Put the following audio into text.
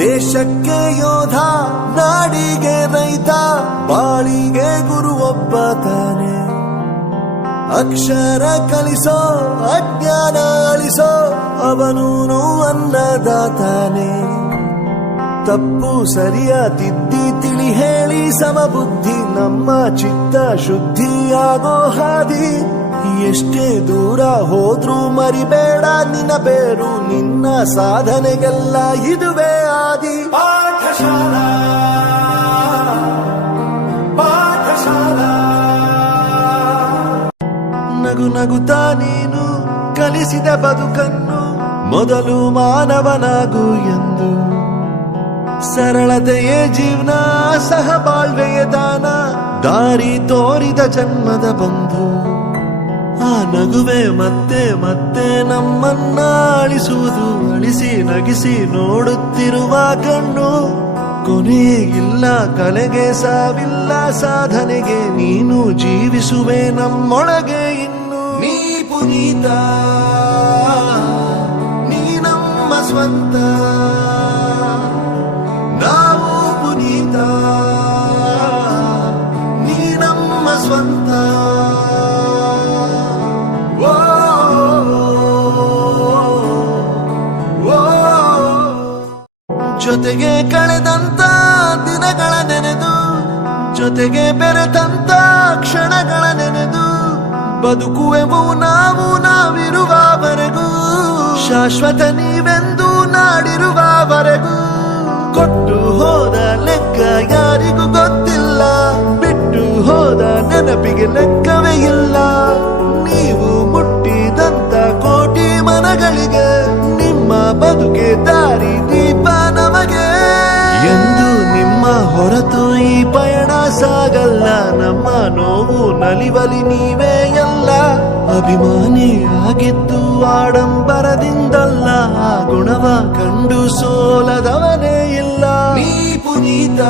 ದೇಶಕ್ಕೆ ಯೋಧ, ನಾಡಿಗೆ ರೈತ, ಬಾಳಿಗೆ ಗುರು ಒಬ್ಬ ತಾನೆ. ಅಕ್ಷರ ಕಲಿಸೋ, ಅಜ್ಞಾನ ಅಳಿಸೋ, ಅವನೂನು ಅನ್ನದಾತಾನೆ. ತಪ್ಪು ಸರಿಯ ತಿದ್ದಿ ತಿಳಿ ಹೇಳಿ ಸಮಬುದ್ಧಿ, ನಮ್ಮ ಚಿತ್ತ ಶುದ್ಧಿಯಾಗೋ ಹಾದಿ. ಎಷ್ಟೇ ದೂರ ಹೋದ್ರೂ ಮರಿಬೇಡ ನಿನ್ನ ಬೇರು, ನಿನ್ನ ಸಾಧನೆಗೆಲ್ಲ ಇದುವೇ ಆದಿ. ಪಾಠಶಾಲಾ ಪಾಠಶಾಲಾ. ನಗು ನಗುತ್ತಾ ನೀನು ಕಲಿಸಿದ ಬದುಕನ್ನು, ಮೊದಲು ಮಾನವನಾಗು ಎಂದು. ಸರಳತೆಯೇ ಜೀವನ, ಸಹಬಾಳ್ವೆಯೇ ದಾನ, ದಾರಿ ತೋರಿದ ಜನ್ಮದ ಬಂಧು. ಆ ನಗುವೆ ಮತ್ತೆ ಮತ್ತೆ ನಮ್ಮನ್ನ ಅಳಿಸುವುದು, ಅಳಿಸಿ ನಗಿಸಿ ನೋಡುತ್ತಿರುವ ಕಣ್ಣು. ಕೊನೆಯೇ ಇಲ್ಲ ಕಲೆಗೆ, ಸಾವಿಲ್ಲ ಸಾಧನೆಗೆ, ನೀನು ಜೀವಿಸುವೆ ನಮ್ಮೊಳಗೆ ಇನ್ನು. ನೀ ಪುನೀತ, ನೀ ನಮ್ಮ ಸ್ವಂತ, ನಾವು ಪುನೀತ, ನೀ ನಮ್ಮ ಸ್ವಂತ. ಜೊತೆಗೆ ಕಳೆದಂತ ದಿನಗಳ ನೆನೆದು, ಜೊತೆಗೆ ಬೆರೆತಂತ ಕ್ಷಣಗಳ ನೆನೆದು, ಬದುಕುವೆವು ನಾವು ನಾವಿರುವವರೆಗೂ, ಶಾಶ್ವತ ನೀವೆಂದು ನಾಡಿರುವವರೆಗೂ. ಕೊಟ್ಟು ಹೋದ ಲೆಕ್ಕ ಯಾರಿಗೂ ಗೊತ್ತಿಲ್ಲ, ಬಿಟ್ಟು ಹೋದ ನೆನಪಿಗೆ ಲೆಕ್ಕವೇ ಇಲ್ಲ. ನೀವು ಮುಟ್ಟಿದಂತ ಕೋಟಿ ಮನಗಳಿಗೆ, ನಿಮ್ಮ ಬದುಕೆ ದಾರಿ ದೀಪ ನಮಗೆ. ಎಂದು ನಿಮ್ಮ ಹೊರತು ಈ ಪಯಣ ಸಾಗಲ್ಲ, ನಮ್ಮ ನೋವು ನಲಿವಲಿ ನೀವೇ ಎಲ್ಲ. ಅಭಿಮಾನಿ ಆಗಿದ್ದು ಆಡಂಬರದಿಂದಲ್ಲ, ಆ ಗುಣವ ಕಂಡು ಸೋಲದವನೇ ಇಲ್ಲ. ನೀ ಪುನೀತ.